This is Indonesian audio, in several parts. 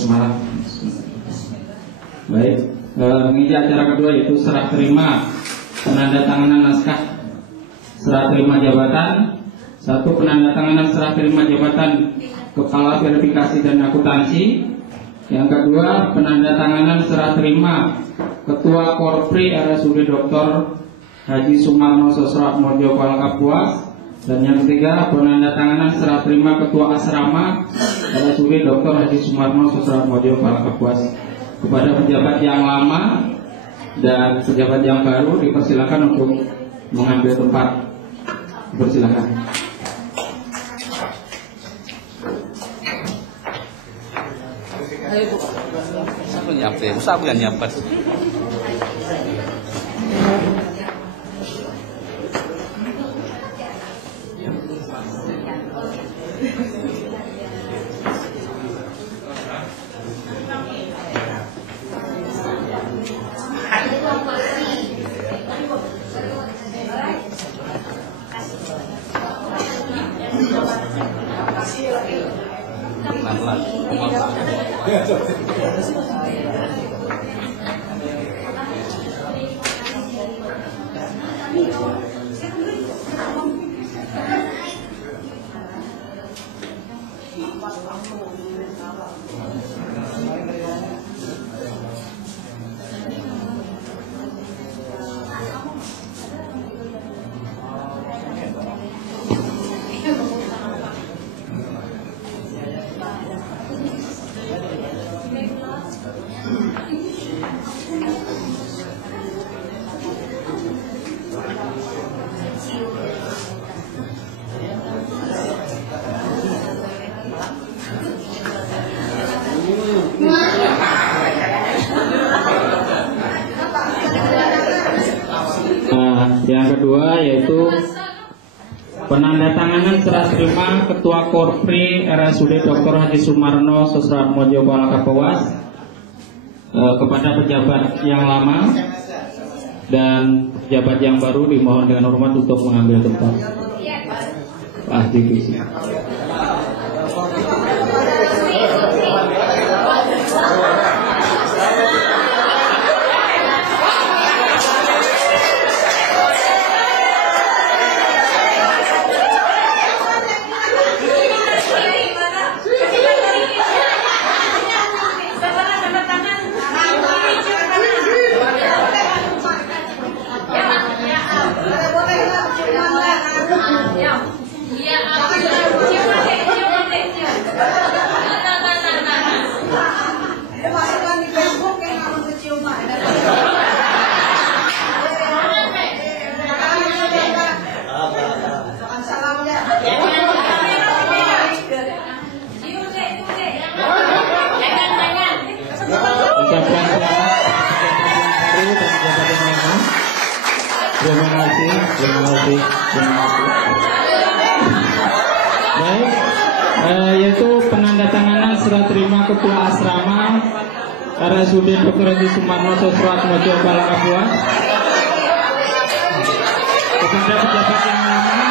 Semarang. Baik, mengisi acara kedua yaitu serah terima penandatanganan naskah serah terima jabatan. Satu, penandatanganan serah terima jabatan Kepala Verifikasi dan Akuntansi. Yang kedua, penandatanganan serah terima Ketua Korpri RSUD Dr. Haji Sumarno Sosroatmojo Palangkapuas. Dan yang ketiga, penandatanganan serah terima Ketua Asrama RSUD Dr. Haji Sumarno Sosroatmojo Palangkapuas. Kepada pejabat yang lama dan pejabat yang baru dipersilakan untuk mengambil tempat. Persilakan. Siapa yang nyamper? Yang kedua yaitu penandatanganan serah terima Ketua Korpri RSUD Dr. Haji Sumarno Sosroatmojo Palangkapuas kepada pejabat yang lama dan pejabat yang baru dimohon dengan hormat untuk mengambil tempat. Pak Divisi. Terima kasih. Baik, yaitu penandatanganan serah terima Ketua Asrama RSUD Dr. Haji Sumarno Sosroatmojo Palangkapuas kepada pejabat yang lama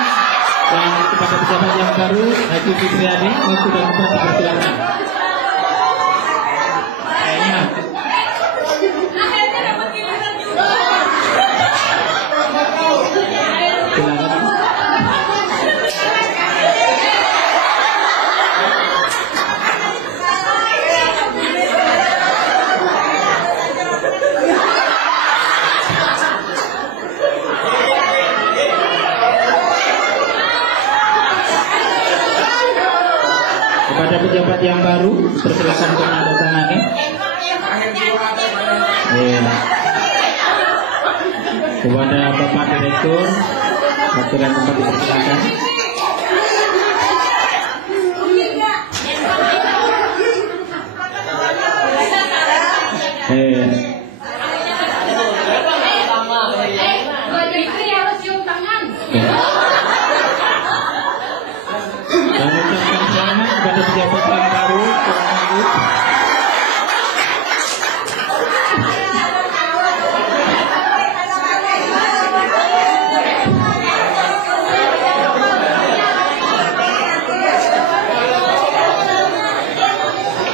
dan kepada pejabat yang baru Haji Fitriani. Waktu dan tempat dipersilakan. Kepada pejabat yang baru dipersilakan untuk menandatangani. Kepada Bapak Direktur, waktu dan tempat dipersilakan. Dan ucapkan selamat kepada pejabat yang baru.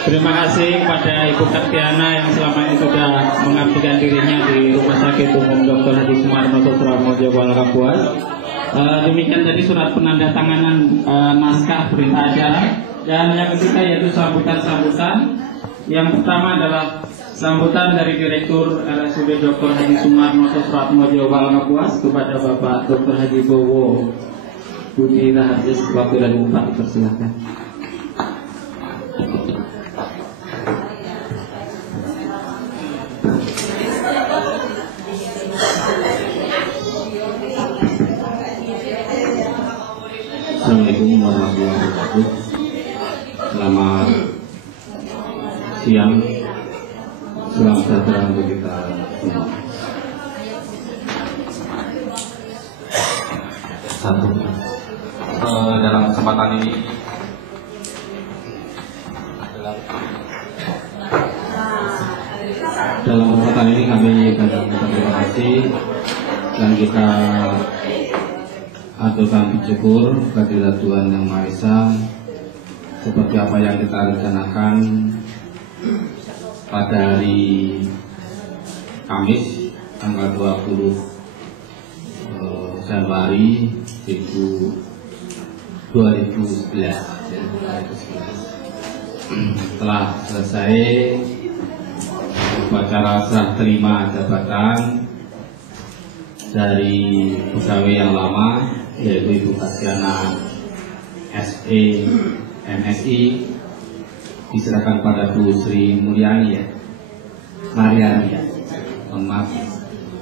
Terima kasih. kasih kepada Ibu Kartiana yang selama ini sudah mengabdikan dirinya di Rumah Sakit Umum Dr. Haji Sumarno Sosramojo Kapuas. Demikian tadi surat penandatanganan naskah berita acara. Dan yang ketiga yaitu sambutan-sambutan. Yang pertama adalah sambutan dari Direktur RSUD Dr. Haji Sumarno Sosramojo Kapuas kepada Bapak Dr. Haji Bowo Budi Raharjo. Waktu dan Bupati, persilahkan. Assalamualaikum warahmatullahi wabarakatuh. Selamat siang, selamat sejahtera untuk kita semua. Satu, dalam kesempatan ini kami banyak berterima kasih dan kita aturkan syukur kehadirat Tuhan Yang Maha Esa seperti apa yang kita rencanakan pada hari Kamis tanggal 20 Januari 2011. Setelah selesai upacara serah terima jabatan dari pegawai yang lama, yaitu Ibu Kartiana SE MSI, diserahkan pada Bu Sri Mariani maaf,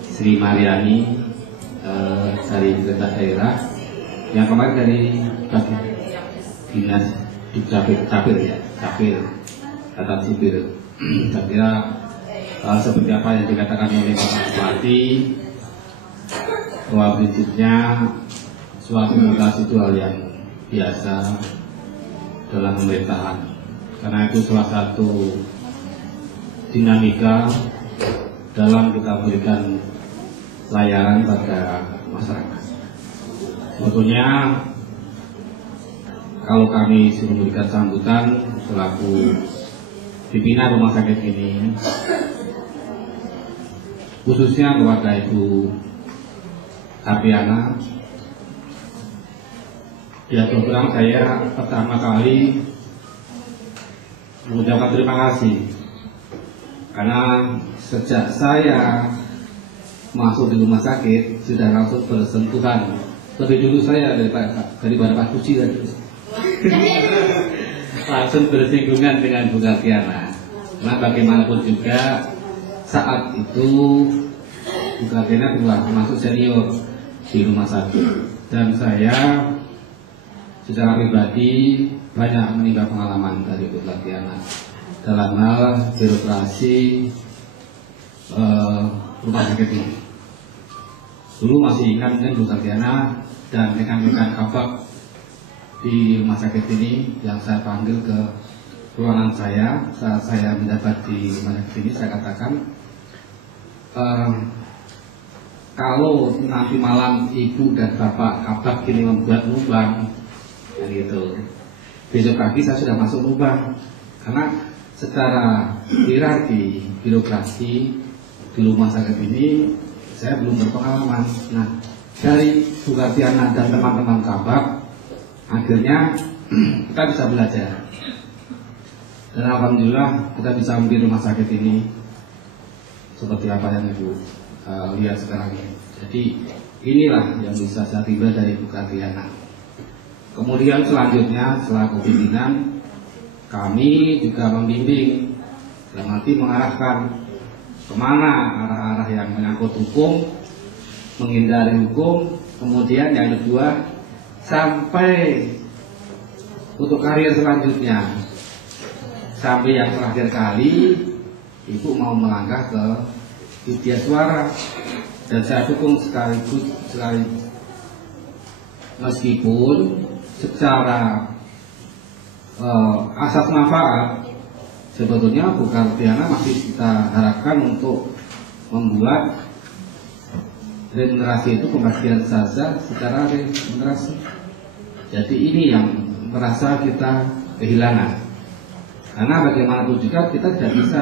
Sri Mariani dari Kereta Daerah yang kemarin dari Dinas Capil Kata Sipil. Saya kira seperti apa yang dikatakan oleh Bapak Bupati, bahwa prinsipnya suatu mutasi itu hal yang biasa dalam pemerintahan, karena itu salah satu dinamika dalam kita berikan layanan pada masyarakat. Sebetulnya kalau kami sudah memberikan sambutan selaku pimpinan rumah sakit ini, khususnya kepada Ibu Kartiana, ya terus terang saya pertama kali mengucapkan terima kasih karena sejak saya masuk di rumah sakit sudah langsung bersentuhan lebih dulu saya daripada Pak Suci tadi. Langsung bersinggungan dengan Bu Kartiana. Nah, bagaimanapun juga saat itu Bu Kartiana telah masuk senior di rumah sakit, dan saya secara pribadi banyak menimba pengalaman dari Bu Kartiana dalam hal birokrasi rumah sakit ini. Dulu masih ingat dengan Bu Kartiana dan rekan-rekan kabak di rumah sakit ini yang saya panggil ke ruangan saya saat saya mendapat di rumah sakit ini. Saya katakan, kalau nanti malam ibu dan bapak kabak ini membuat lubang, ya gitu, besok pagi saya sudah masuk lubang, karena secara hierarki birokrasi di rumah sakit ini saya belum berpengalaman. Nah, dari Bu Kartiana dan teman-teman kabak, akhirnya kita bisa belajar, dan alhamdulillah kita bisa memimpin rumah sakit ini seperti apa yang Ibu lihat sekarang ini. Jadi inilah yang bisa saya tiba dari Bu Kartiana. Kemudian selanjutnya selaku pimpinan, kami juga membimbing, dalam arti mengarahkan kemana arah-arah yang menyangkut hukum, menghindari hukum. Kemudian yang kedua, sampai untuk karir selanjutnya, sampai yang terakhir kali Ibu mau melangkah ke media suara, dan saya dukung sekali, meskipun secara asas manfaat sebetulnya Bu Kartiana masih kita harapkan untuk membuat regenerasi itu pembagian saja secara regenerasi. Jadi ini yang merasa kita kehilangan. Karena bagaimanapun juga kita tidak bisa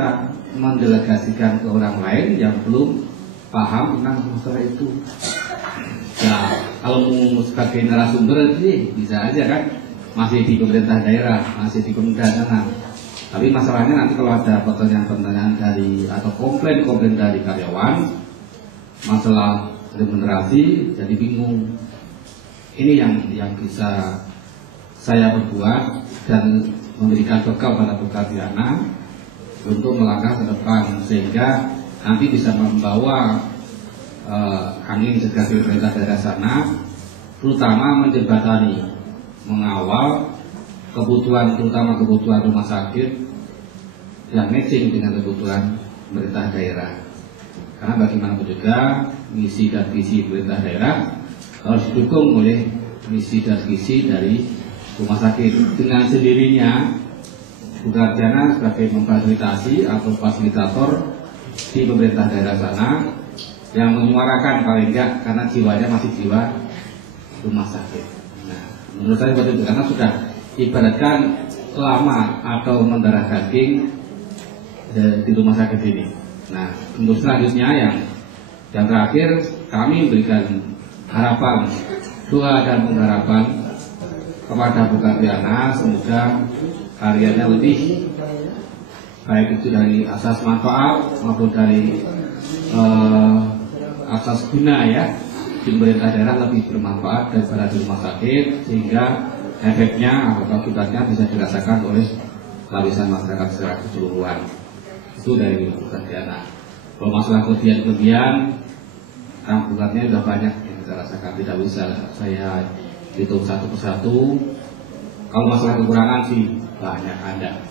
mendelegasikan ke orang lain yang belum paham tentang masalah itu. Ya, kalau mau sebagai narasumber sih bisa aja kan, masih di pemerintah daerah, masih di pemerintah sana. Tapi masalahnya nanti kalau ada pertanyaan-pertanyaan dari atau komplain-komplain dari karyawan masalah remunerasi, jadi bingung. Ini yang bisa saya berbuat dan memberikan bekal pada bekal Diana untuk melangkah ke depan sehingga nanti bisa membawa angin segar di pemerintah daerah sana, terutama menjembatani, mengawal kebutuhan, terutama kebutuhan rumah sakit yang matching dengan kebutuhan pemerintah daerah. Karena bagaimanapun juga misi dan visi pemerintah daerah harus didukung oleh misi dan visi dari rumah sakit. Dengan sendirinya Bukar Diana sebagai memfasilitasi atau fasilitator di pemerintah daerah sana yang menyuarakan paling enggak, karena jiwanya masih jiwa rumah sakit. Nah, menurut saya seperti itu, karena sudah ibaratkan lama atau mendarah daging di rumah sakit ini. Nah, untuk selanjutnya yang terakhir kami memberikan harapan, doa dan pengharapan kepada Bukar Diana, semoga karyanya lebih baik itu dari asas manfaat maupun dari asas guna ya di pemerintah daerah lebih bermanfaat daripada di rumah sakit, sehingga efeknya atau akibatnya bisa dirasakan oleh lapisan masyarakat secara keseluruhan. Itu dari Bukar Diana. Kalau masalah kelebihan bukannya sudah banyak yang kita rasakan, tidak bisa saya hitung satu persatu. Kalau masalah kekurangan sih banyak ada,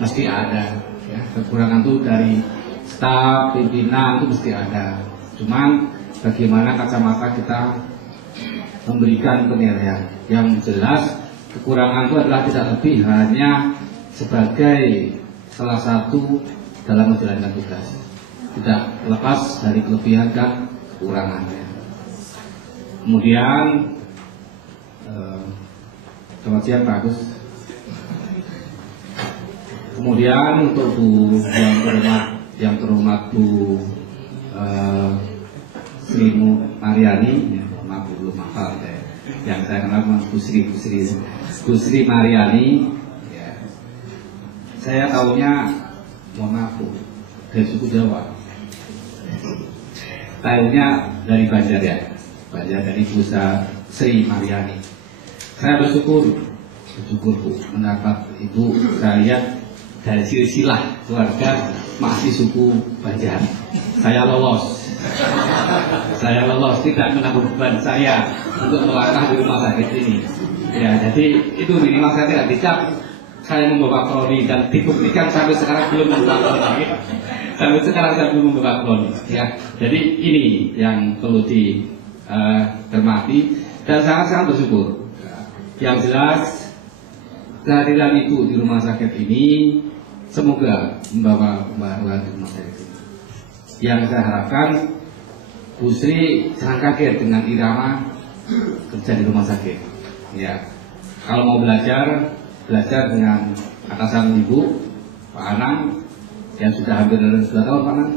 mesti ada ya. Kekurangan itu dari staf, pimpinan itu mesti ada. Cuman bagaimana kacamata kita memberikan penilaian. Yang jelas kekurangan itu adalah tidak lebih hanya sebagai salah satu dalam menjalankan tugas, tidak lepas dari kelebihan dan kekurangannya. Kemudian selamat siang Pak Agus. Kemudian untuk Bu yang terhormat Bu Sri Mariani, ya, maaf belum hafal saya. Yang saya kenal Bu Sri Mariani. Ya. Saya tahunya, mohon maaf Bu, dari suku Jawa. Tahunya dari Banjar ya, Banjar, dari Bu Sri Mariani. Saya bersyukur Bu mendapat Ibu, saya lihat dari silsilah keluarga masih suku Banjar. Saya lolos, tidak menanggung beban saya untuk melangkah di rumah sakit ini. Ya, jadi itu minimal saya tidak dicap saya membawa kroni, dan dibuktikan sampai sekarang belum membawa kroni. Sampai sekarang saya belum membawa kroni. Ya, jadi ini yang perlu ditermati dan sangat bersyukur. Yang jelas kehadiran Ibu di rumah sakit ini semoga membawa kemajuan di rumah sakit ini. Yang saya harapkan Bu Sri jangan kaget dengan irama kerja di rumah sakit. Ya, kalau mau belajar dengan atasan Ibu Pak Anang yang sudah hampir 2 tahun Pak Anang,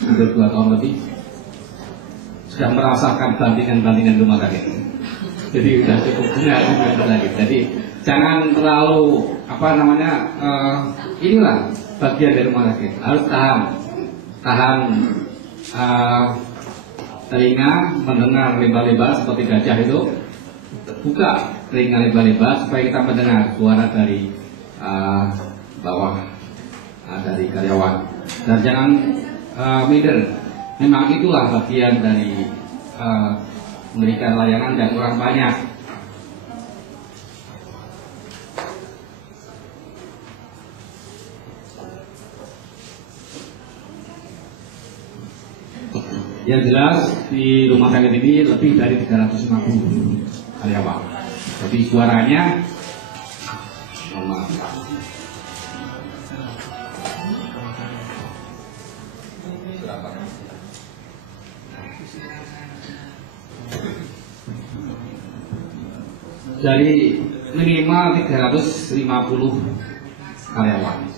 hampir 2 tahun lebih, sudah merasakan bandingan rumah sakit. Jadi sudah cukup benar lagi. Jadi jangan terlalu inilah bagian dari rumah sakit. Harus tahan telinga mendengar lebar-lebar seperti gajah itu. Buka telinga lebar-lebar supaya kita mendengar suara dari bawah, dari karyawan. Dan jangan minder. Memang itulah bagian dari memberikan layanan dan orang banyak. Yang jelas di rumah sakit ini lebih dari 350 karyawan. Jadi suaranya dari minimal 350 karyawan.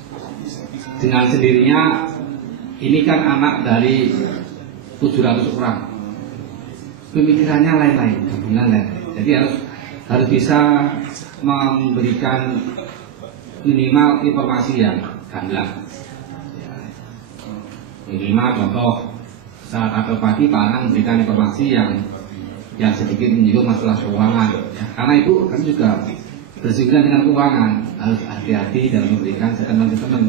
Dengan sendirinya ini kan anak dari 700 orang, pemikirannya lain-lain, gabungan lain. Jadi harus bisa memberikan minimal informasi yang gamblang. Minimal contoh saat apel pagi Pak Anang memberikan informasi yang sedikit menyinggung masalah keuangan. Karena itu kan juga bersinggungan dengan keuangan, harus hati-hati dalam memberikan statement-statement,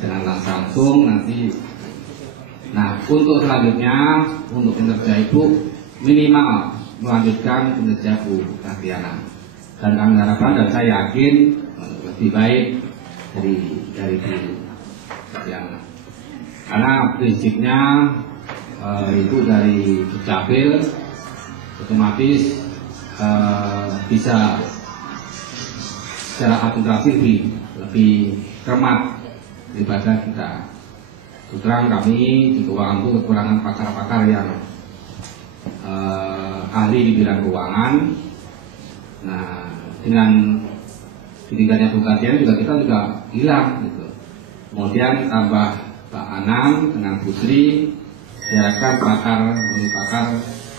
jangan langsung nanti. Nah, untuk selanjutnya untuk kinerja Ibu minimal melanjutkan kinerja Bu Kartiana, dan kami harapkan dan saya yakin lebih baik dari Bu Kartiana, karena prinsipnya itu dari Dukcapil otomatis bisa secara administrasi lebih cermat daripada kita. Terang kami di keuangan itu kekurangan pakar-pakar yang ahli di bidang keuangan. Nah, dengan ditinggalnya Bu Kartiana juga kita juga hilang gitu. Kemudian tambah Pak Anang dengan Bu Sri diharapkan pakar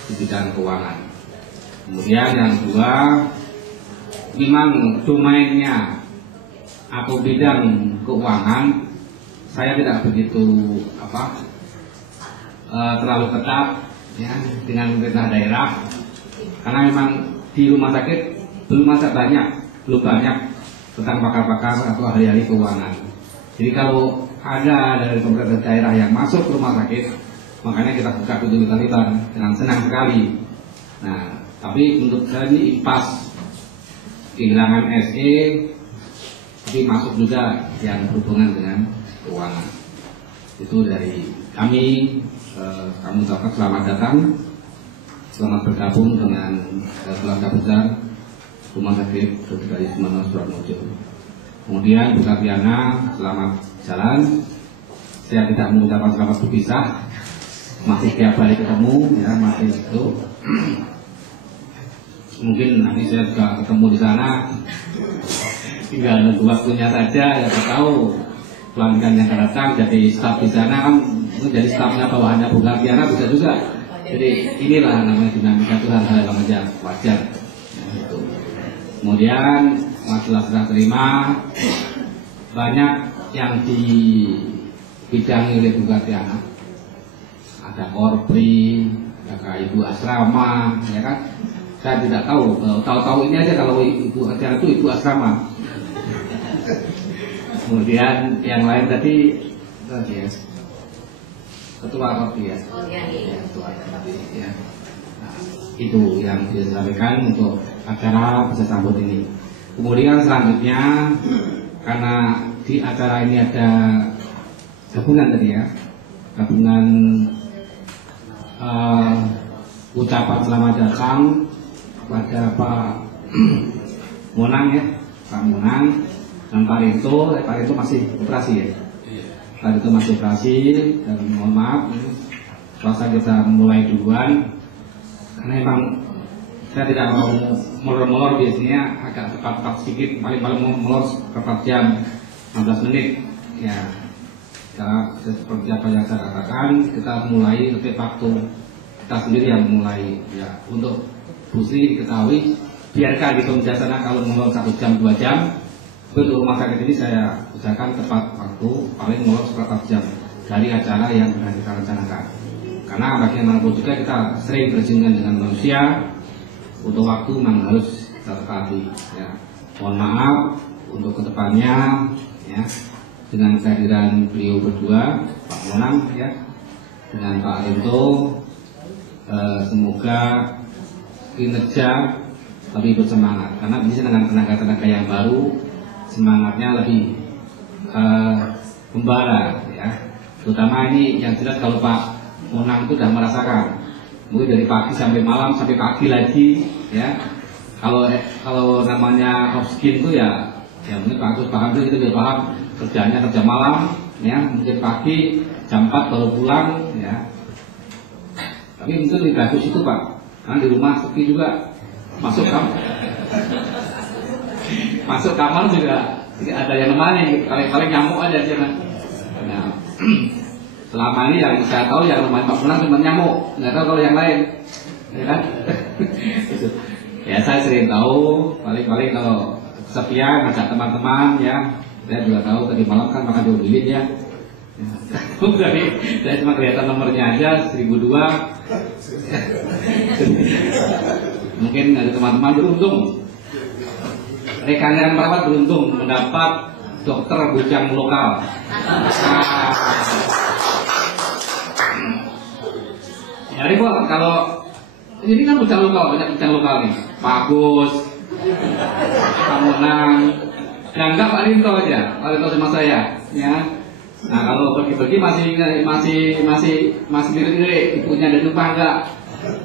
di bidang keuangan. Kemudian yang kedua, memang domainnya atau bidang keuangan saya tidak begitu terlalu ketat ya dengan pemerintah daerah, karena memang di rumah sakit belum banyak tentang pakar-pakar atau ahli-ahli keuangan. Jadi kalau ada dari pemerintah daerah yang masuk ke rumah sakit, makanya kita buka pintu lebar dengan senang sekali. Nah, tapi menurut saya ini impas, kehilangan SE, tapi masuk juga yang berhubungan dengan keuangan. Itu dari kami. Kami ucapkan selamat datang, selamat bergabung dengan keluarga besar Rumah Sakit Dr. Ismano Suratmojo. Kemudian Bu Kartiana, selamat jalan. Saya tidak mengucapkan selamat berpisah, masih tiap hari ketemu ya, masih itu. Mungkin nanti saya juga ketemu di sana, tinggal nunggu waktunya saja. Ya tahu pelanggan yang akan datang jadi staf di sana kan, jadi stafnya bawahannya Bu Kartiana bisa juga. Jadi inilah namanya dinamika itu, hal-hal yang wajar. Kemudian masalah serah terima banyak yang dibidangi oleh Bu Kartiana. Ada korpri, ada ibu asrama, ya kan? Saya tidak tahu ini aja kalau ibu Kartiana itu ibu asrama. Kemudian yang lain tadi ya, ketua korpri ya. Ketua korpri ya. Nah, itu yang disampaikan untuk acara bisa sambut ini. Kemudian selanjutnya, karena di acara ini ada gabungan tadi ya, gabungan ucapan selamat datang kepada Pak Monang ya, Pak Monang dan Pak Rinto. Pak Rinto masih operasi ya, Pak Rinto masih operasi, dan mohon maaf rasa kita mulai duluan karena emang saya tidak mau molor-molor, biasanya agak cepat sedikit, paling molor 4 jam 15 menit ya. Karena seperti apa yang saya katakan, kita mulai lebih waktu kita sendiri yang mulai ya. Untuk Bu Sri diketahui, biarkan di sana kalau molor 1 jam 2 jam. Untuk rumah sakit ini saya usahakan tepat waktu, paling molor 4 jam dari acara yang sudah kita rencanakan. Karena bagaimanapun juga kita sering bersinggungan dengan manusia. Untuk waktu memang harus kita tepati ya. Mohon maaf untuk kedepannya ya, dengan kehadiran beliau berdua, Pak Monang ya, dengan Pak Rinto, semoga kinerja lebih bersemangat, karena bisa dengan tenaga-tenaga yang baru semangatnya lebih membara ya. Terutama ini yang jelas kalau Pak Monang itu sudah merasakan, mungkin dari pagi sampai malam sampai pagi lagi ya. Kalau namanya off skin itu ya mungkin Pak Agus paham itu dia paham, kerjanya kerja malam ya, mungkin pagi jam 4 baru pulang ya. Tapi mungkin lebih bagus itu Pak, karena di rumah sepi juga, masuk kamar juga tidak ada yang nemani, paling nyamuk aja jangan. Nah, selama ini yang saya tahu yang nemani Pak Munang cuma nyamuk, nggak tahu kalau yang lain, ya kan? Ya saya sering tahu, paling kalau kesepian ngajak teman-teman ya, saya juga tahu tadi malam kan makan 2 bilik ya. Jadi saya cuma kelihatan nomornya aja 1002. Mungkin ada teman-teman beruntung, rekan-rekan perawat beruntung mendapat dokter bujang lokal. Jadi kalau ini kan bujang lokal, banyak bujang lokal nih, Pak Agus, Pak Munang, yang enggak Pak Rinto aja, Pak Rinto sama saya, ya. Nah kalau pergi-pergi masih lirik-lirik ibunya dan lupa enggak.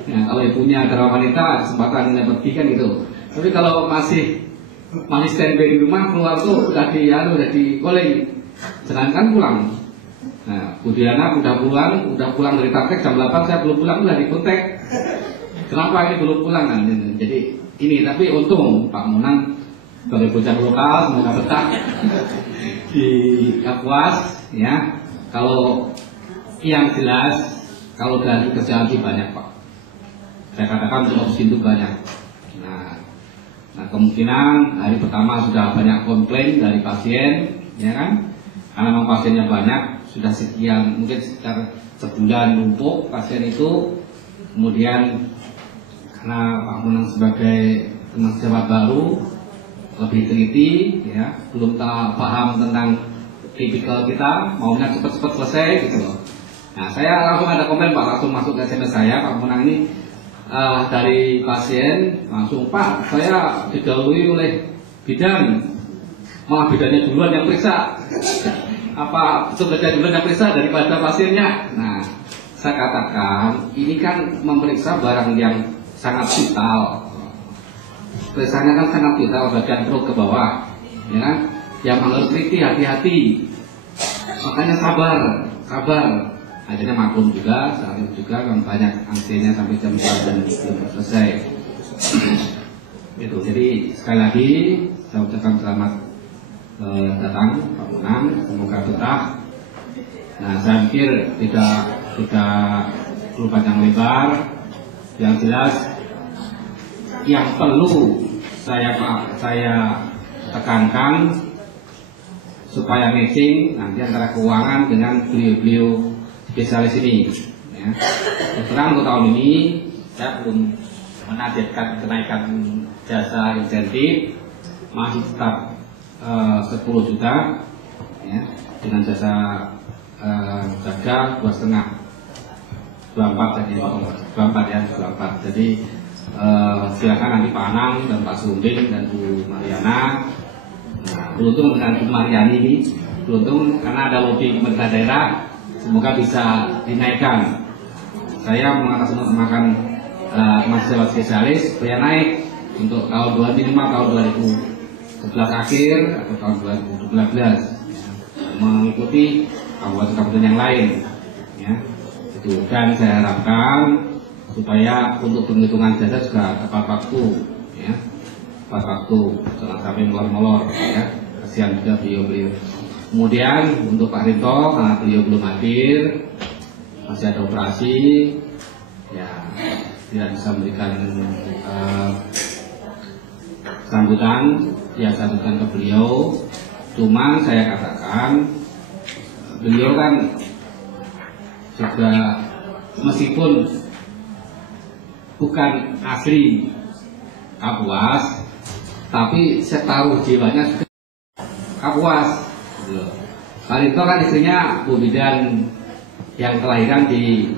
Ya, kalau ibunya adalah wanita kesempatan dapat pergi kan gitu. Tapi kalau masih standby di rumah, keluar tuh udah digoleng, sedangkan pulang. Nah, Bu Diana udah pulang dari praktek jam 8, saya belum pulang, udah dikontak. Kenapa ini belum pulang kan? Jadi ini, tapi untung Pak Munang sebagai bocah lokal semoga betah di Kapuas ya. Kalau yang jelas kalau dari kerjaan sih banyak Pak. Saya katakan untuk opsi itu banyak. Nah kemungkinan hari pertama sudah banyak komplain dari pasien, ya kan? Karena memang pasiennya banyak, sudah sekian, mungkin sekitar sebulan numpuk pasien itu. Kemudian karena Pak Munang sebagai teman sejawat baru lebih teliti, ya, belum paham tentang tipikal kita, maunya cepat-cepat selesai gitu loh. Nah saya langsung ada komen Pak, langsung masuk ke SMS saya, Pak Munang ini dari pasien langsung, Pak saya didahului oleh bidan, malah bidannya duluan yang periksa. Apa sebenarnya duluan yang periksa daripada pasiennya? Nah saya katakan ini kan memeriksa barang yang sangat vital, periksanya kan sangat vital, bagian perut ke bawah, ya kan? Yang harus teliti, hati-hati, makanya sabar. Akhirnya maklum juga, saat itu juga kan banyak antrinya sampai jam 4 dan belum selesai. Itu. Jadi sekali lagi saya ucapkan selamat datang Pak Munang, semoga betah. Nah saya pikir tidak perlu panjang lebar. Yang jelas yang perlu saya tekankan supaya matching nanti antara keuangan dengan beliau-beliau spesialis ini, ya. Terang untuk tahun ini saya belum menargetkan kenaikan jasa insentif, masih tetap 10 juta, ya, dengan jasa jaga 2,5, 24 ya. Jadi silakan nanti Pak Anang dan Pak Sumbing dan Bu Mariana. Nah, beruntung dengan Bu Mariani ini, beruntung karena ada lobby pemerintah daerah. Semoga bisa dinaikkan. Saya mengatasnamakan mahasiswa spesialis supaya naik untuk tahun minimal tahun 2011 akhir atau tahun 2012 mengikuti kabupaten-kabupaten yang lain, ya. Itu. Dan saya harapkan supaya untuk penghitungan jasa juga tepat waktu, ya. Tepat waktu, jangan sampai molor-molor, ya. Kasihan juga beliau-beliau. Kemudian untuk Pak Rinto, karena beliau belum hadir, masih ada operasi, ya tidak bisa memberikan sambutan, ya sambutan ke beliau. Cuman saya katakan, beliau kan juga meskipun bukan asli Kapuas, tapi separuh jiwanya sudah Kapuas. Pak Rinto kan istrinya Bu Bidan yang kelahiran di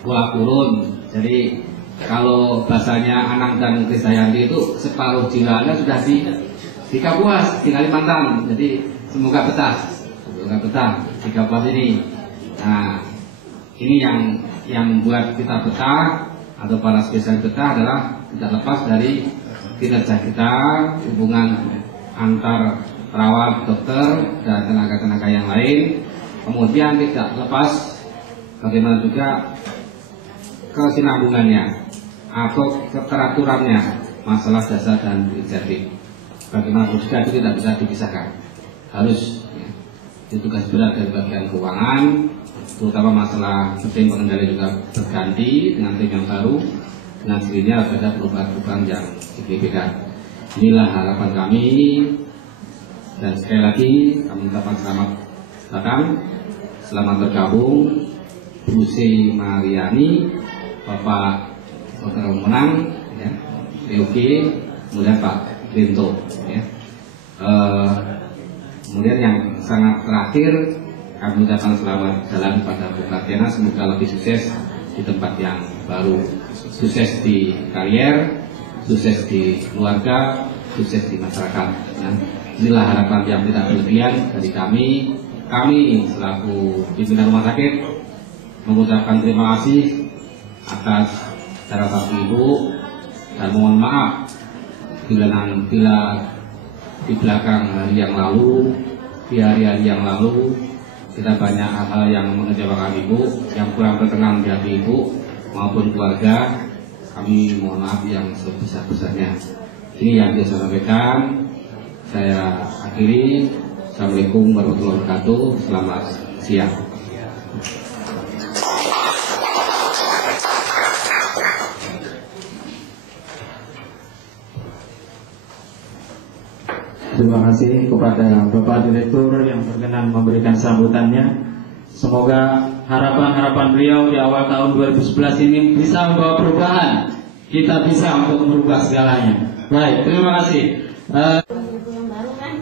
Gua Kurun. Jadi kalau bahasanya Anang dan Krisdayanti itu separuh jiwanya sudah di Kapuas, di Kalimantan. Jadi semoga betah di Kapuas ini. Nah ini yang buat kita betah atau para spesialis betah adalah tidak lepas dari kinerja kita, hubungan antar perawat, dokter, dan tenaga-tenaga yang lain. Kemudian tidak lepas bagaimana juga kesinambungannya atau keteraturannya masalah jasa dan insentif. Bagaimana juga itu tidak bisa dipisahkan. harus itu tugas berat dari bagian keuangan, terutama masalah tim pengendali juga berganti dengan tim yang baru, dengan sendirinya ada perubahan-perubahan yang signifikan. Inilah harapan kami, dan sekali lagi kami ucapkan selamat datang, selamat bergabung Bu Sri Mariani, Bapak Dr. Menang, ya, POG, kemudian Pak Rinto, ya. Kemudian yang sangat terakhir kami ucapkan selamat jalan pada Bu Kartiana, semoga lebih sukses di tempat yang baru, sukses di karier, sukses di keluarga, sukses di masyarakat. Ya. Inilah harapan yang tidak berlebihan dari kami. Kami selaku pimpinan rumah sakit mengucapkan terima kasih atas cara bakti Ibu, dan mohon maaf bila di belakang hari yang lalu, di hari-hari yang lalu kita banyak hal yang mengecewakan Ibu, yang kurang berkenan di hati Ibu maupun keluarga. Kami mohon maaf yang sebesar-besarnya. Ini yang bisa saya sampaikan. Saya akhiri. Assalamualaikum warahmatullahi wabarakatuh. Selamat siang. Terima kasih kepada Bapak Direktur yang berkenan memberikan sambutannya. Semoga harapan-harapan beliau di awal tahun 2011 ini bisa membawa perubahan. Kita bisa untuk merubah segalanya. Baik, terima kasih. Yang baru kan,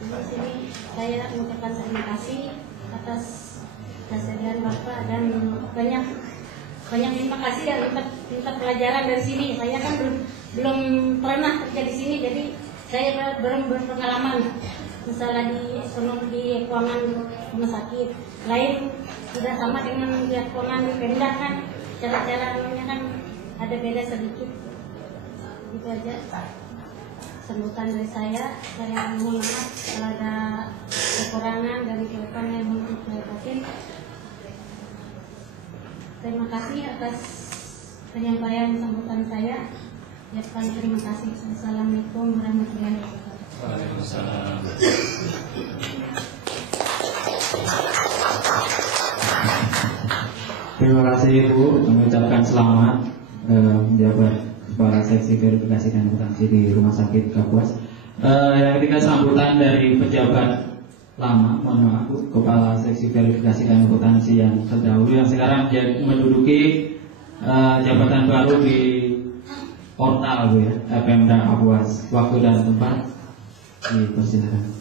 di sini saya mengucapkan terima kasih atas kesediaan Bapak, dan banyak terima kasih dan minta pelajaran dari sini. Saya kan belum pernah kerja di sini, jadi saya belum berpengalaman misalnya di ekonomi keuangan rumah sakit lain, tidak sama dengan keuangan di Pemda kan, cara-caranya kan ada beda sedikit. Itu aja sambutan dari saya mohon maaf kalau ada kekurangan dan kelebihan yang mungkin saya kasih. Terima kasih atas penyampaian sambutan saya. Terima kasih. Assalamualaikum warahmatullahi wabarakatuh. Waalaikumsalam. Terima kasih Ibu, mengucapkan selamat menjabat Kepala Seksi Verifikasi dan Akuntansi di Rumah Sakit Kapuas. Yang ketiga sambutan dari pejabat lama, mohon maaf, Kepala Seksi Verifikasi dan Akuntansi yang terdahulu, yang sekarang menduduki jabatan baru di portal Bu ya, Pemda Kapuas. Waktu dan tempat dipersilakan.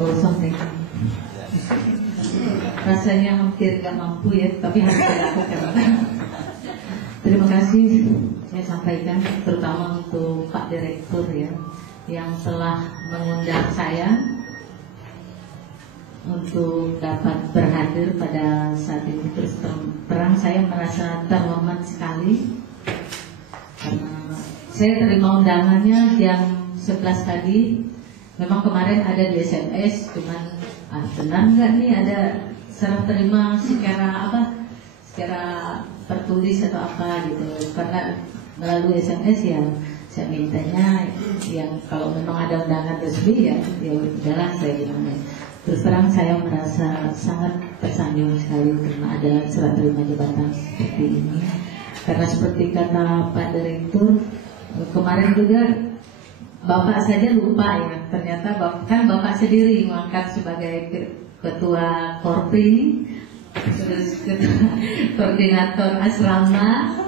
Sampaikan. Rasanya hampir nggak mampu ya, tapi harus dilakukan. Terima kasih saya sampaikan terutama untuk Pak Direktur ya, yang telah mengundang saya untuk dapat berhadir pada saat ini. Terus terang saya merasa terhormat sekali karena saya terima undangannya jam 11 tadi. Memang kemarin ada di SMS, cuman benar nggak nih ada serah terima secara tertulis atau apa gitu. Karena melalui SMS ya saya mintanya yang kalau memang ada undangan resmi ya udahlah saya bilangnya. Terus terang saya merasa sangat tersanjung sekali karena ada serah terima jabatan seperti ini. Karena seperti kata Pak Direktur kemarin juga, Bapak saja lupa ya, ternyata Bapak sendiri mengangkat sebagai ketua Korpri, terus ketua koordinator asrama.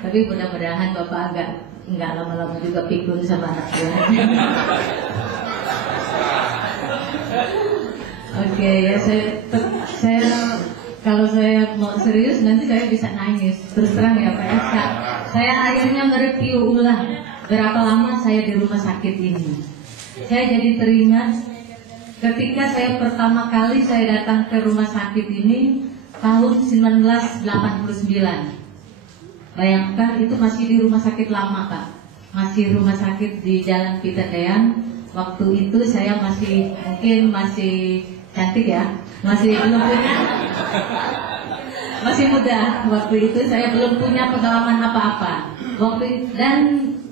Tapi mudah-mudahan Bapak nggak lama-lama juga pikun sama anak buahnya. Oke ya, saya kalau saya mau serius nanti saya bisa nangis. Terus terang ya Pak ya, saya akhirnya mereview ulang berapa lama saya di rumah sakit ini. Saya jadi teringat ketika saya pertama kali saya datang ke rumah sakit ini tahun 1989. Bayangkan itu masih di rumah sakit lama Pak, masih rumah sakit di Jalan Pitendean. Waktu itu saya masih cantik ya, masih belum punya masih muda waktu itu, saya belum punya pengalaman apa-apa. Dan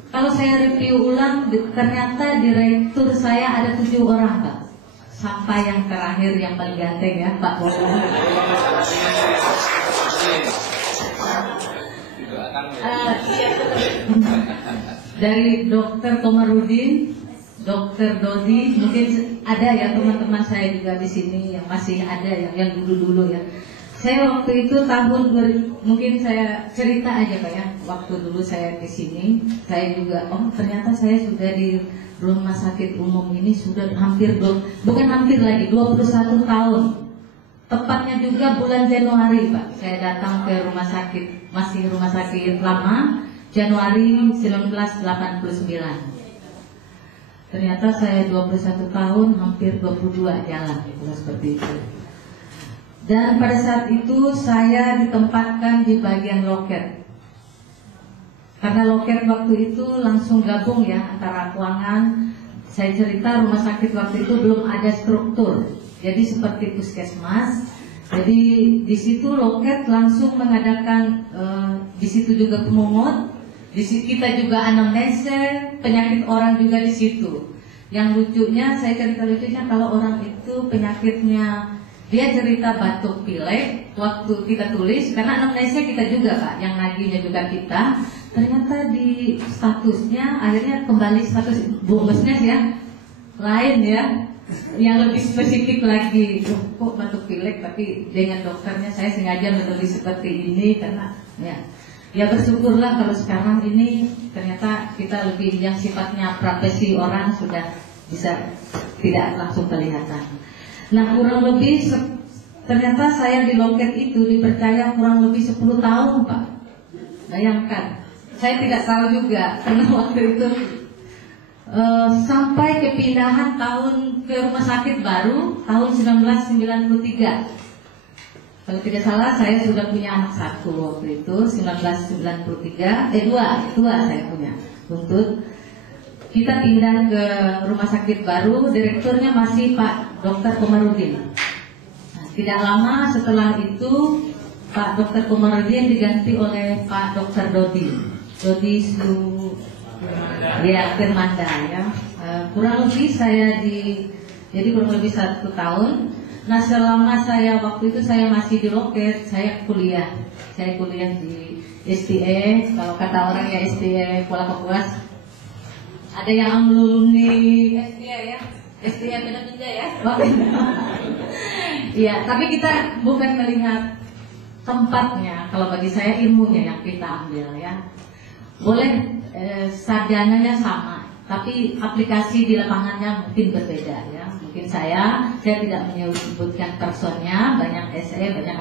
kalau saya review ulang, ternyata direktur saya ada 7 orang, Pak. Sampai yang terakhir yang paling ganteng ya, Pak Bola. Dari Dokter Komarudin, Dokter Dodi, mungkin ada ya teman-teman saya juga di sini yang masih ada yang dulu-dulu ya. Saya waktu itu mungkin saya cerita aja Pak ya. Waktu dulu saya di sini, saya juga ternyata saya sudah di rumah sakit umum ini sudah bukan hampir lagi 21 tahun. Tepatnya juga bulan Januari Pak, saya datang ke rumah sakit, masih rumah sakit lama, Januari 1989. Ternyata saya 21 tahun, hampir 22 jalan, seperti itu. Dan pada saat itu saya ditempatkan di bagian loket. Karena loket waktu itu langsung gabung ya antara keuangan. Saya cerita rumah sakit waktu itu belum ada struktur. Jadi seperti puskesmas. Jadi di situ loket langsung mengadakan di situ juga pemungut, di situ kita juga anamnese, penyakit orang juga di situ. Yang lucunya, saya cerita lucunya kalau orang itu penyakitnya dia cerita batuk pilek, waktu kita tulis karena anamnese kita juga Pak, yang nagihnya juga kita. Ternyata di statusnya akhirnya kembali status bomesnya ya lain ya, yang lebih spesifik lagi. Kok batuk pilek, tapi dengan dokternya saya sengaja menulis seperti ini karena ya bersyukurlah kalau sekarang ini ternyata kita lebih yang sifatnya profesi orang sudah bisa tidak langsung kelihatan. Nah kurang lebih ternyata saya di loket itu dipercaya kurang lebih 10 tahun Pak. Bayangkan, saya tidak tahu juga karena waktu itu sampai kepindahan tahun ke rumah sakit baru tahun 1993. Kalau tidak salah saya sudah punya anak 1 waktu itu 1993, dua saya punya. Untuk kita pindah ke rumah sakit baru, direkturnya masih Pak Dr. Komarudin. Nah, tidak lama setelah itu Pak Dr. Komarudin diganti oleh Pak Dr. Dodi Firmanda ya. Kurang lebih saya jadi kurang lebih 1 tahun. Nah selama saya waktu itu saya masih di loket, saya kuliah di STE. Kalau kata orang ya STE Kuala Kapuas. Ada yang alumni STE ya, STE Medan ya. Iya, tapi kita bukan melihat tempatnya. Kalau bagi saya ilmunya yang kita ambil ya. Boleh sarjananya sama, tapi aplikasi di lapangannya mungkin berbeda ya. Mungkin saya tidak menyebutkan personnya, banyak SE, banyak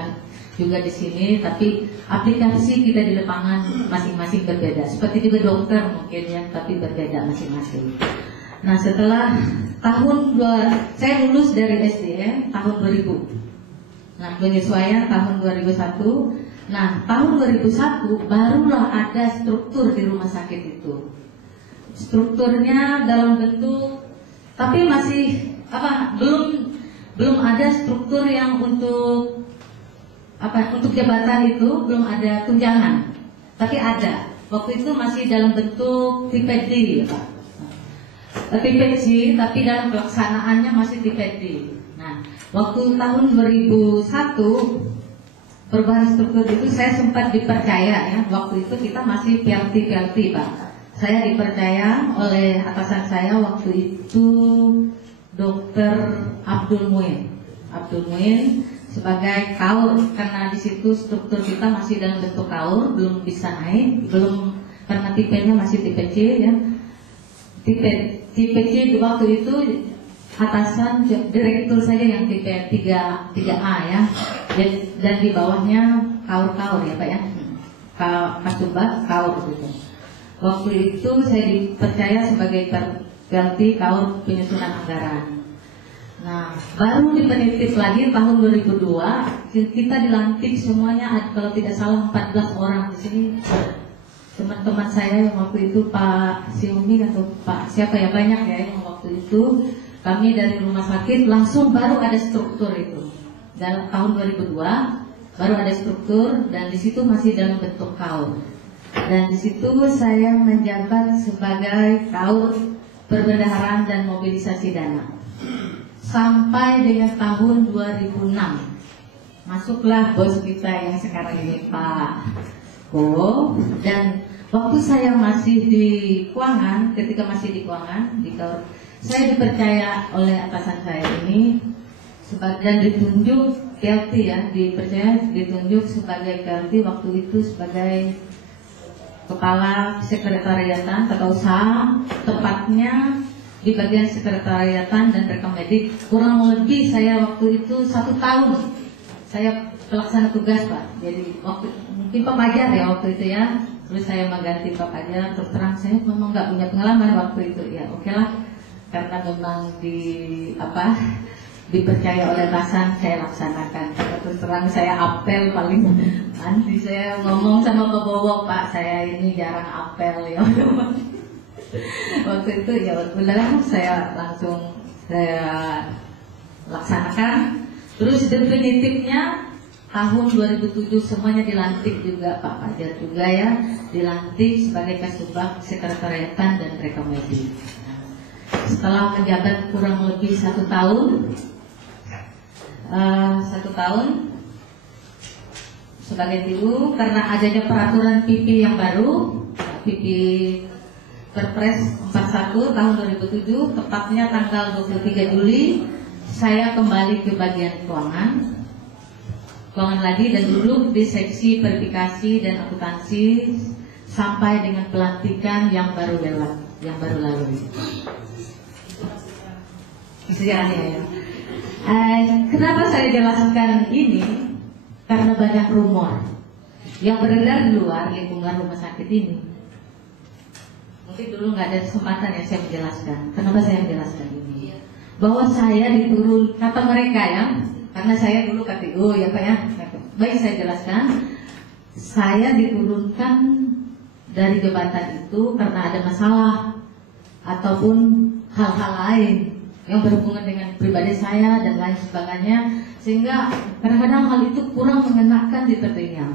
juga di sini, tapi aplikasi kita di lapangan masing-masing berbeda. Seperti di dokter mungkin ya, tapi berbeda masing-masing. Nah setelah saya lulus dari SDM tahun 2000. Nah penyesuaian tahun 2001. Nah tahun 2001 barulah ada struktur di rumah sakit itu. Strukturnya dalam bentuk, tapi masih belum ada struktur yang untuk jabatan itu belum ada tunjangan, tapi ada. Waktu itu masih dalam bentuk tipe D ya Pak. Tipe C, tapi dalam pelaksanaannya masih tipe D. Nah, waktu tahun 2001 perubahan struktur itu saya sempat dipercaya ya. Waktu itu kita masih PLT Pak. Saya dipercaya oleh atasan saya waktu itu Dr. Abdul Muin sebagai kaur, karena di situ struktur kita masih dalam bentuk kaur, belum bisa naik, karena tipenya masih tipe C ya. Tipe C waktu itu atasan direktur saja yang tipe 3A ya. Dan di bawahnya kaur ya Pak ya. Kasubag kaur gitu. Waktu itu saya dipercaya sebagai PLT kaur penyusunan anggaran. Nah, baru dipenitip lagi tahun 2002 kita dilantik semuanya, kalau tidak salah 14 orang di sini. Teman-teman saya yang waktu itu Pak Siumi atau Pak siapa ya, banyak ya yang waktu itu kami dari rumah sakit langsung baru ada struktur itu. Dalam tahun 2002 baru ada struktur, dan di situ masih dalam bentuk KAUR. Dan di situ saya menjabat sebagai KAUR perbendaharaan dan mobilisasi dana sampai dengan tahun 2006. Masuklah bos kita yang sekarang ini, Pak Ko. Dan waktu saya masih di Kuangan, ketika masih di Kuangan, di KAUR, saya dipercaya oleh atasan saya ini dan ditunjuk KLT ya, ditunjuk sebagai KLT waktu itu sebagai kepala sekretariatan tata usaha, tepatnya di bagian sekretariatan dan rekam medik. Kurang lebih saya waktu itu 1 tahun saya pelaksana tugas, Pak. Jadi waktu mungkin Pak Fajar ya waktu itu ya, terus saya mengganti Pak Fajar. Terus terang saya memang nggak punya pengalaman waktu itu ya. Oke lah, karena memang dipercaya oleh atasan, saya laksanakan. Terus terang saya apel paling nanti saya ngomong sama Pak Bowo, Pak saya ini jarang apel ya. Waktu itu ya benar saya langsung laksanakan. Terus definitifnya tahun 2007 semuanya dilantik juga, Pak Fajar juga ya, dilantik sebagai Kasubag Sekretariatan dan Rekam Medik. Setelah menjabat kurang lebih 1 tahun, 1 tahun sebagai TU, karena adanya peraturan PP yang baru, PP Perpres 41 tahun 2007, tepatnya tanggal 23 Juli, saya kembali ke bagian keuangan lagi dan duduk di seksi verifikasi dan akuntansi sampai dengan pelantikan yang baru lalu. Sejarahnya ya. Kenapa saya jelaskan ini? Karena banyak rumor yang beredar di luar lingkungan rumah sakit ini. Mungkin dulu nggak ada kesempatan ya saya menjelaskan. Kenapa saya menjelaskan ini? Bahwa saya diturun, kata mereka ya, karena saya dulu KTU ya Pak ya. Baik, saya jelaskan. Saya diturunkan dari jabatan itu karena ada masalah ataupun hal-hal lain yang berhubungan dengan pribadi saya dan lain sebagainya, sehingga kadang-kadang hal itu kurang mengenakan di telinga.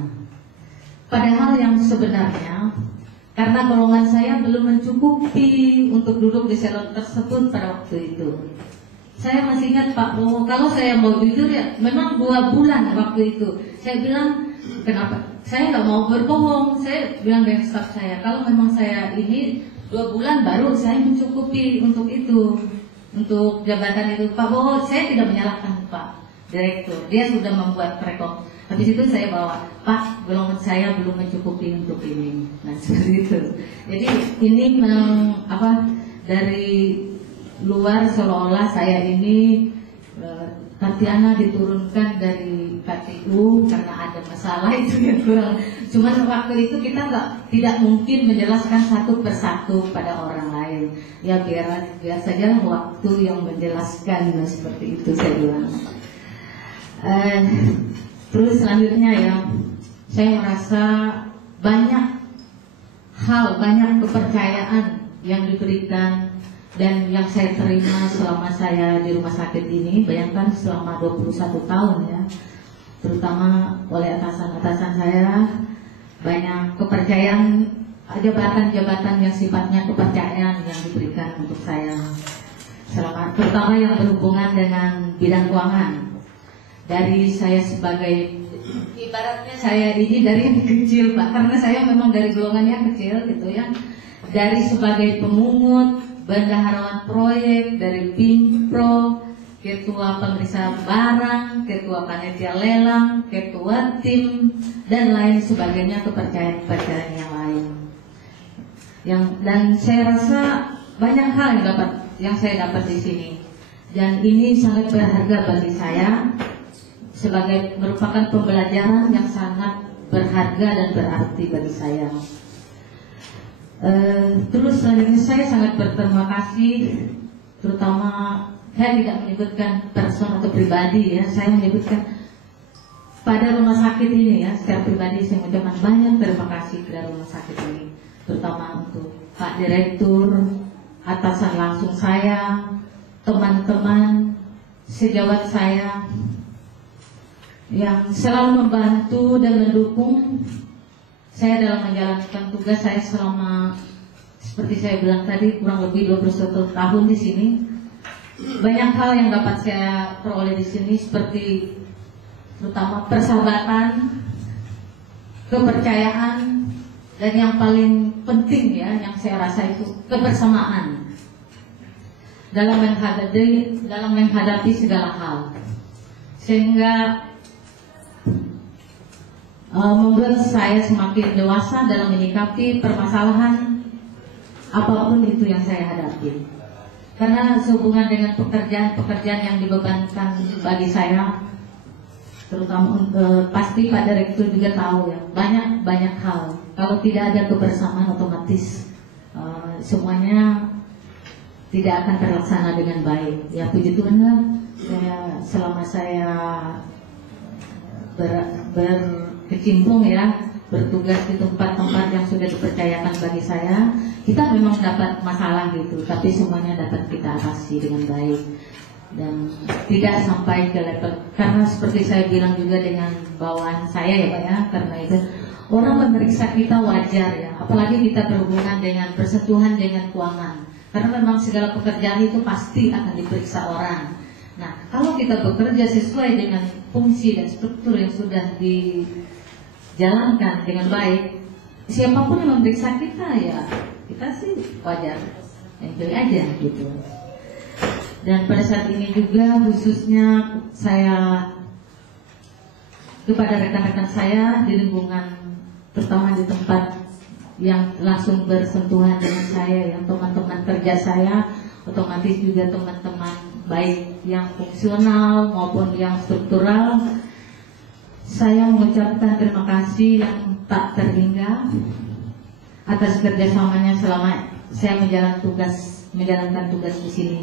Padahal yang sebenarnya karena golongan saya belum mencukupi untuk duduk di salon tersebut pada waktu itu. Saya masih ingat Pak Bowo, kalau saya mau jujur ya, memang 2 bulan waktu itu. Saya bilang, kenapa? Saya nggak mau berbohong. Saya bilang dengan staf saya, kalau memang saya ini 2 bulan baru saya mencukupi untuk itu, untuk jabatan itu. Pak Bowo, saya tidak menyalahkan Pak Direktur. Dia sudah membuat rekom. Habis itu saya bawa, Pak, golongan saya belum mencukupi untuk ini. Nah seperti itu. Jadi ini dari luar seolah-olah saya ini Tatiana diturunkan dari KTU karena ada masalah itu yang kurang. Cuman waktu itu kita tidak mungkin menjelaskan satu persatu pada orang lain. Ya biar saja waktu yang menjelaskan, seperti itu saya bilang. Terus selanjutnya ya, saya merasa banyak kepercayaan yang diberikan dan yang saya terima selama saya di rumah sakit ini. Bayangkan selama 21 tahun ya, terutama oleh atasan-atasan saya, banyak kepercayaan, jabatan-jabatan yang sifatnya kepercayaan yang diberikan untuk saya, terutama yang berhubungan dengan bidang keuangan. Dari saya sebagai, ibaratnya saya ini dari yang kecil Pak, karena saya memang dari golongan yang kecil gitu ya, dari sebagai pemungut, bendaharawan proyek, dari Pimpro, ketua pemeriksa barang, ketua panitia lelang, ketua tim, dan lain sebagainya, kepercayaan yang lain. Dan saya rasa banyak hal yang saya dapat di sini, dan ini sangat berharga bagi saya, sebagai merupakan pembelajaran yang sangat berharga dan berarti bagi saya. Terus selanjutnya saya sangat berterima kasih, terutama saya tidak menyebutkan person atau pribadi ya, saya menyebutkan pada rumah sakit ini ya, secara pribadi saya mengucapkan banyak terima kasih kepada rumah sakit ini, terutama untuk Pak Direktur, atasan langsung saya, teman-teman sejawat saya, yang selalu membantu dan mendukung saya dalam menjalankan tugas saya selama, seperti saya bilang tadi, kurang lebih 21 tahun di sini. Banyak hal yang dapat saya peroleh di sini, seperti terutama persahabatan, kepercayaan, dan yang paling penting ya, yang saya rasa itu kebersamaan dalam menghadapi segala hal, sehingga membuat saya semakin dewasa dalam menyikapi permasalahan apapun itu yang saya hadapi. Karena sehubungan dengan pekerjaan yang dibebankan bagi saya, terutama pasti Pak Direktur juga tahu ya, banyak hal. Kalau tidak ada kebersamaan, otomatis semuanya tidak akan terlaksana dengan baik. Ya puji Tuhan lah, selama saya berkecimpung ya, bertugas di tempat-tempat yang sudah dipercayakan bagi saya, kita memang dapat masalah gitu, tapi semuanya dapat kita atasi dengan baik dan tidak sampai ke level, karena seperti saya bilang juga dengan bawaan saya ya Pak ya, karena itu orang memeriksa kita wajar ya, apalagi kita berhubungan dengan bersentuhan dengan keuangan, karena memang segala pekerjaan itu pasti akan diperiksa orang. Nah, kalau kita bekerja sesuai dengan fungsi dan struktur yang sudah dijalankan dengan baik, siapapun yang memeriksa kita ya, kita sih wajar, enjoy aja gitu. Dan pada saat ini juga khususnya saya kepada rekan-rekan saya di lingkungan, terutama di tempat yang langsung bersentuhan dengan saya, yang teman-teman kerja saya, otomatis juga teman-teman baik yang fungsional maupun yang struktural, saya mengucapkan terima kasih yang tak terhingga atas kerjasamanya selama saya menjalankan tugas di sini,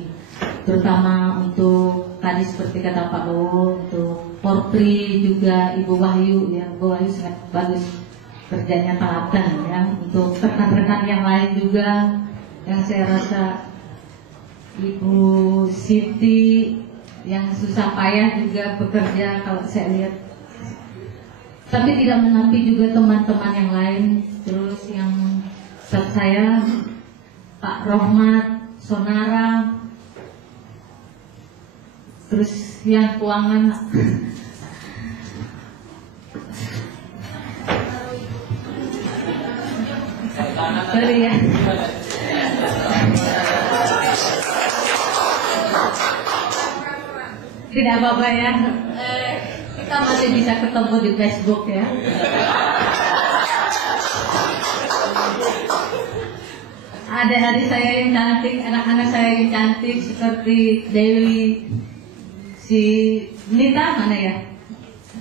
terutama untuk tadi seperti kata Pak Bowo, untuk Porpri juga Ibu Wahyu ya, Ibu Wahyu sangat bagus kerjanya, telaten ya. Untuk rekan-rekan yang lain juga yang saya rasa Ibu Siti yang susah payah juga bekerja kalau saya lihat, tapi tidak menapi juga teman-teman yang lain. Terus yang staff saya Pak Rohmat, Sonara, terus yang keuangan sorry ya, tidak apa-apa ya, kita masih bisa ketemu di Facebook ya. Adik-adik saya yang cantik, anak-anak saya yang cantik seperti Dewi, si Nita mana ya,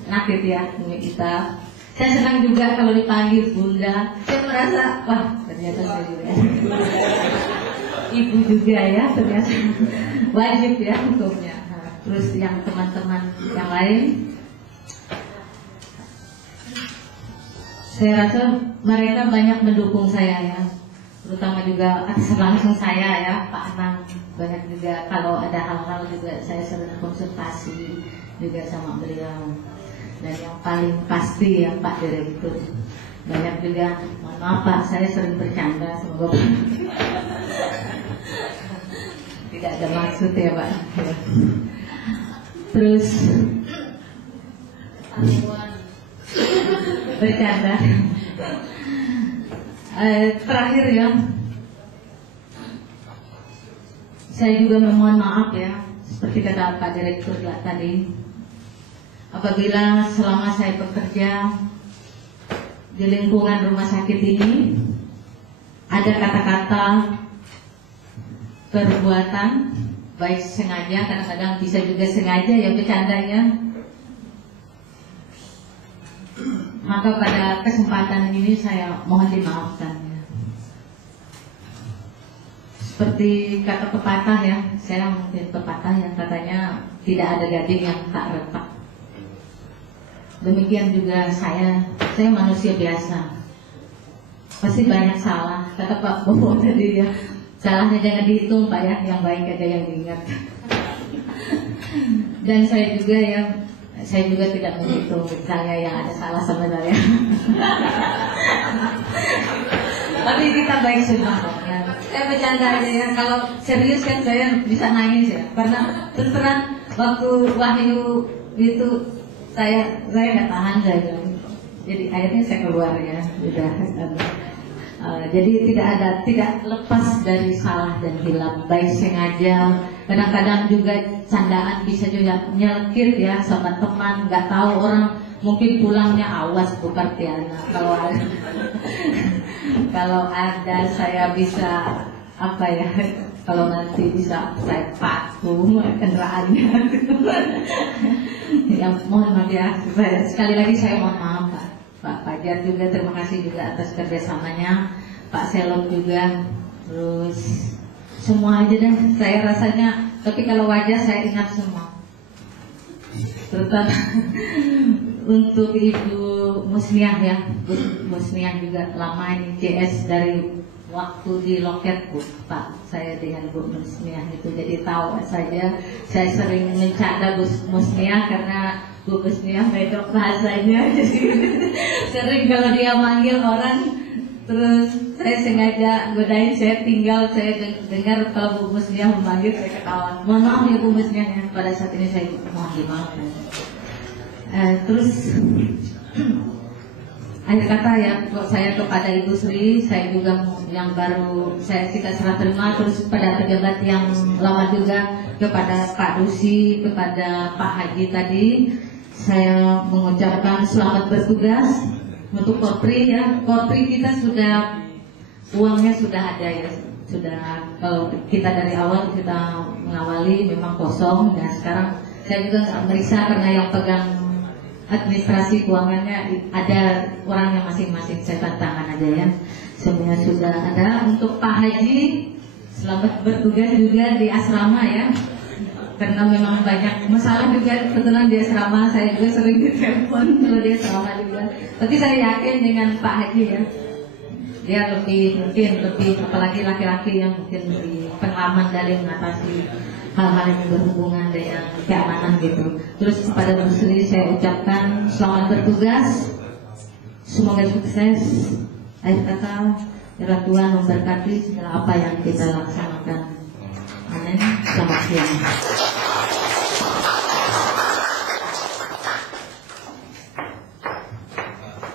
Nakit ya, Nita. Saya senang juga kalau dipanggil Bunda. Saya merasa wah ternyata saya juga ibu juga ya, ternyata wajib ya hukumnya. Terus yang teman-teman yang lain, saya rasa mereka banyak mendukung saya ya, terutama juga atasan langsung saya ya, Pak Anang. Banyak juga kalau ada hal-hal juga saya sering konsultasi juga sama beliau. Dan yang paling pasti ya Pak Direktur, banyak juga, mohon maaf Pak, saya sering bercanda, semoga tidak ada maksud ya Pak. Terus bercanda. Terakhir ya, saya juga memohon maaf ya, seperti kata Pak Direktur tadi, apabila selama saya bekerja di lingkungan rumah sakit ini ada kata-kata, perbuatan baik sengaja, kadang-kadang bisa juga sengaja ya bercandanya, maka pada kesempatan ini saya mohon dimaafkan ya. Seperti kata pepatah ya, saya mungkin pepatah yang katanya tidak ada gading yang tak retak. Demikian juga saya manusia biasa, pasti banyak salah. Kata Pak Bowo tadi ya, salahnya jangan dihitung Pak ya, yang baik aja yang diingat. Dan saya juga ya Saya juga tidak menghitung misalnya yang ada salah sebenarnya. Tapi kita baik semua ya. Saya bercanda aja ya. Kalau serius kan saya bisa nangis ya. Karena terus terang waktu Wahyu itu saya nggak tahan saya bilang. Jadi akhirnya saya keluar ya. Udah. Jadi tidak lepas dari salah dan hilaf, baik sengaja. Kadang-kadang juga candaan bisa juga nyelkir ya sama teman, nggak tahu orang mungkin pulangnya awas bukan Tiana. Kalau ada saya bisa apa ya? Kalau nanti bisa saya paku kendaraannya. Ya mohon maaf ya. Sekali lagi saya mohon maaf Pak Fajar juga, terima kasih juga atas kerjasamanya, Pak Selok juga, terus semua aja deh. Saya rasanya, tapi kalau wajah saya ingat semua, terutama untuk Ibu Musniah ya, Bu Musniah juga lama ini CS dari waktu di loket Bu Pak, saya dengan Bu Musniah itu jadi tahu saja. Saya sering mencada Bu Musniah karena Bu Musniah bedok bahasanya, jadi sering kalau dia manggil orang, terus saya sengaja godain, saya tinggal, saya dengar kalau Bu Musniah memanggil, saya ketawa. Mohon maaf ya Bu Musniah, pada saat ini saya mohon dimaaf. Terus akhir kata ya, saya kepada Ibu Sri, saya juga yang baru kita serah terima, terus pada pejabat yang lama juga, kepada Pak Dusi, kepada Pak Haji tadi, saya mengucapkan selamat bertugas. Untuk Kopri ya, Kopri kita sudah, uangnya sudah ada ya, sudah. Kalau kita dari awal kita mengawali memang kosong, dan sekarang saya juga nggak meriksa karena yang pegang administrasi keuangannya ada orangnya masing-masing, saya tantangan aja ya. Semuanya sudah ada. Untuk Pak Haji, selamat bertugas juga di asrama ya, karena memang banyak masalah juga kebetulan di asrama. Saya juga sering ditelepon kalau di asrama juga. Tapi saya yakin dengan Pak Haji ya, dia mungkin lebih apalagi laki-laki yang mungkin lebih pengalaman dari mengatasi hal-hal yang berhubungan dengan keamanan gitu. Terus kepada Bu Sri saya ucapkan selamat bertugas, semoga sukses. Akhir kata, ya Tuhan memberkati segala apa yang kita laksanakan. Amin. Selamat siang.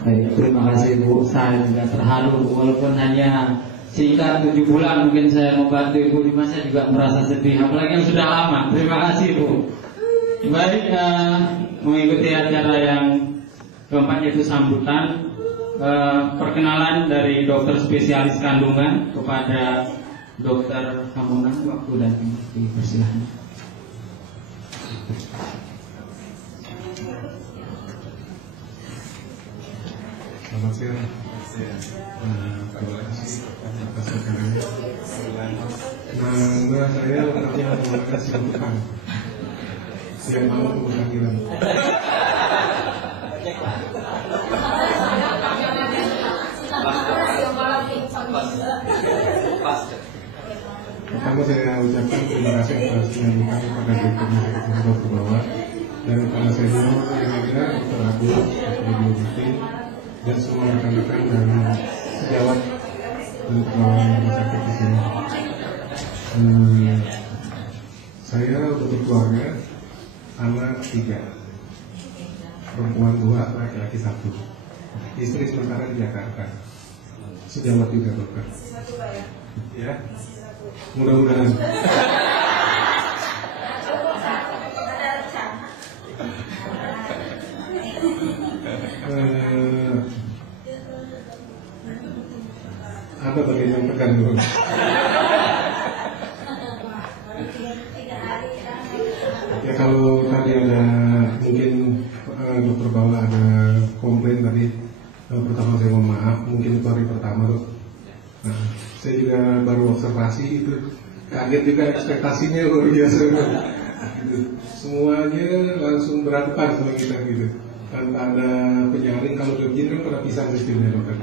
Baik, terima kasih Bu. Saya juga terharu walaupun hanya singkat 7 bulan mungkin saya membantu Ibu Lima, saya juga merasa sedih, apalagi yang sudah lama. Terima kasih Bu. Baik, mengikuti acara yang keempat yaitu sambutan, perkenalan dari dokter spesialis kandungan kepada Dokter Hamunah, waktu dan dipersilahkan. Selamat siang. Terima kasih atas acaranya. Nama saya lengkapnya menggunakan sambutan. Yang mau panggilan. Pertama saya ucapkan terima kasih atas penyambutan kepada Dr. Purbawa dan para senior yang ada, Dr. Agus, Dr. Budi, dan semua rekan-rekan dan sejawat dan pegawai rumah sakit di sini. Saya udah berkeluarga, anak 3, perempuan 2, laki-laki 1. Istri sementara di Jakarta. Sejawat juga dokter. Ya, mudah-mudahan. Apa bagian yang tekan dulu? Ya kalau tadi ada mungkin dokter Bawa ada komplain tadi, pertama saya mohon maaf, mungkin itu hari pertama dok. Nah, saya juga baru observasi itu, kaget juga ekspektasinya luar biasa. Gitu. Semuanya langsung berhadapan sama kita gitu, tanpa ada penyaring. Kalau udah begini kan pada pisah sistemnya dokter,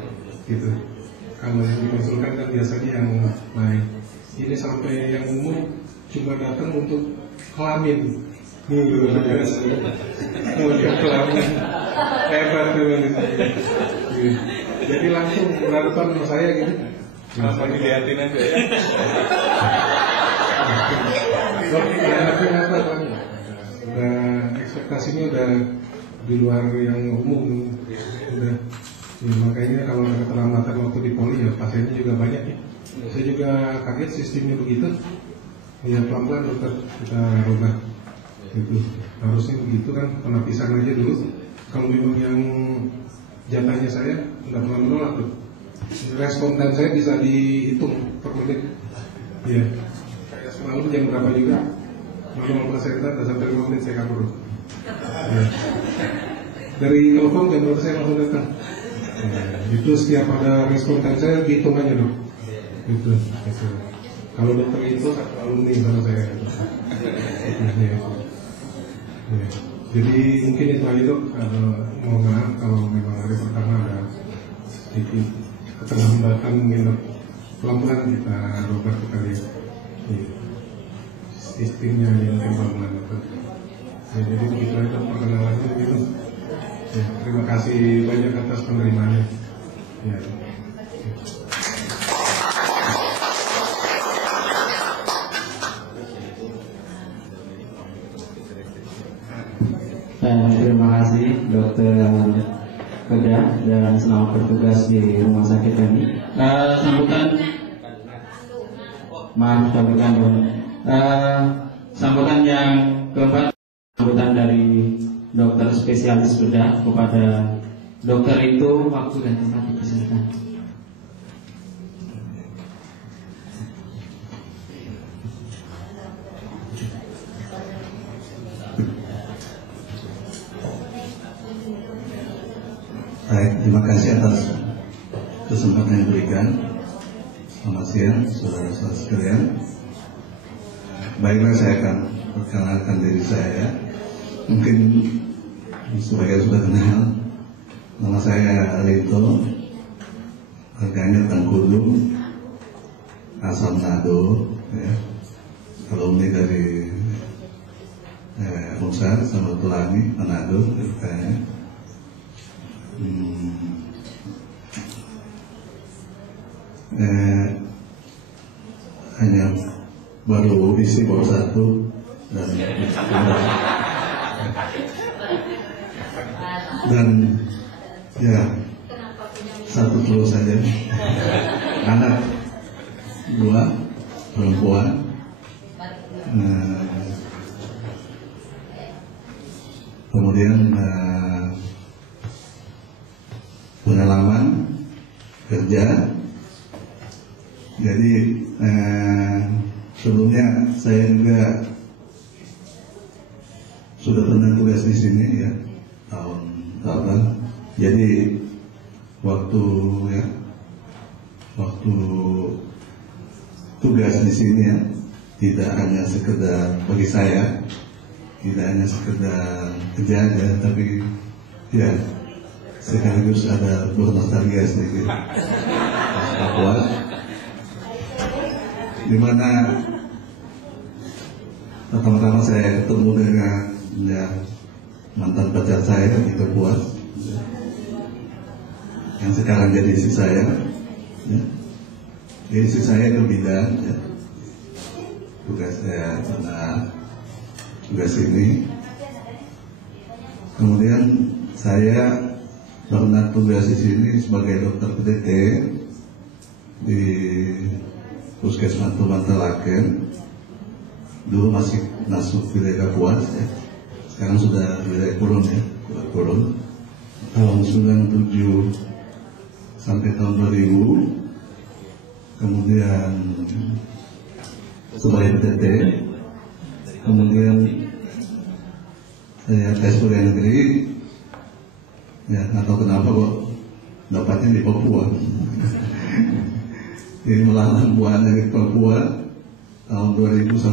gitu. Kalau yang dikonsulkan kan biasanya yang naik. Ini sampai yang umum cuma datang untuk kelamin, Kemudian kelamin hebat memang itu. Jadi langsung berhadapan sama saya gitu. Langsung dilihatin aja ya. Apa Bang? Udah ekspektasinya udah di luar yang umum. Udah. Ya, makanya kalau ada keterlambatan waktu di poli ya pasiennya juga banyak ya. Saya juga kaget sistemnya begitu. Ya pelan-pelan dokter kita rubah. Gitu. Harusnya begitu kan, penapisan aja dulu. Kalau memang yang jatahnya saya nggak pernah menolak tuh. Respon dan saya bisa dihitung per menit. Ya. Kayak semalam jam berapa juga. Malam saya datang sampai 5 menit saya kabur. Ya. Dari telepon jam berapa saya langsung datang. Ya, itu setiap ada respon dan saya dihitung aja dong. Gitu. Kalau dokter itu satu alumni sama saya. Ya. Ya. Jadi mungkin itu aja dok. Mohon maaf kalau memang hari pertama ada sedikit keterlambatan, mungkin pelan-pelan kita rubah kita lihat. Ya. Sistemnya yang pelan-pelan dokter. Ya, jadi begitu aja perkenalannya begitu. Ya, terima kasih banyak atas penerimaannya. Ya. Terima kasih Dokter Koda dan selamat bertugas di rumah sakit ini. Sambutan yang keempat, sambutan dari dokter spesialis bedah kepada dokter itu waktu dan tempat dipersilakan. Baik, terima kasih atas kesempatan yang diberikan. Selamat siang, saudara-saudara sekalian. Baiklah, saya akan perkenalkan diri saya. Mungkin sebagian sudah kenal. Nama saya Alito, harganya Tangkudu, asal Manado, ya. Alumni dari Unsar Samratulangi, Manado, harganya. Hanya baru isi baru satu dan ya satu terus saja, anak 2 perempuan. Kemudian pengalaman kerja. Jadi sebelumnya saya juga sudah pernah tugas di sini ya, tahun berapa. Jadi waktu tugas di sini ya, tidak hanya sekedar bagi saya, tidak hanya sekedar kerja aja, tapi ya sekaligus ada bernostalgia sedikit. Papua, di mana pertama-tama saya ketemu dengan ya, mantan pacar saya di Papua, yang sekarang jadi istri saya. Ya. Jadi istri saya ke bidan, ya. Tugas saya pernah tugas ini. Kemudian saya pernah tugas di sini sebagai dokter PDT di Puskesmas Telaken. Dulu masih masuk wilayah Kapuas ya. Sekarang sudah wilayah Kurun ya, Kurun. Tahun 97 sampai tahun 2000. Kemudian sebagai PDT. Kemudian saya tes kuliah negeri. Ya, nggak tahu kenapa kok dapatnya di Papua. Jadi melalang buahnya di Papua tahun 2000 sampai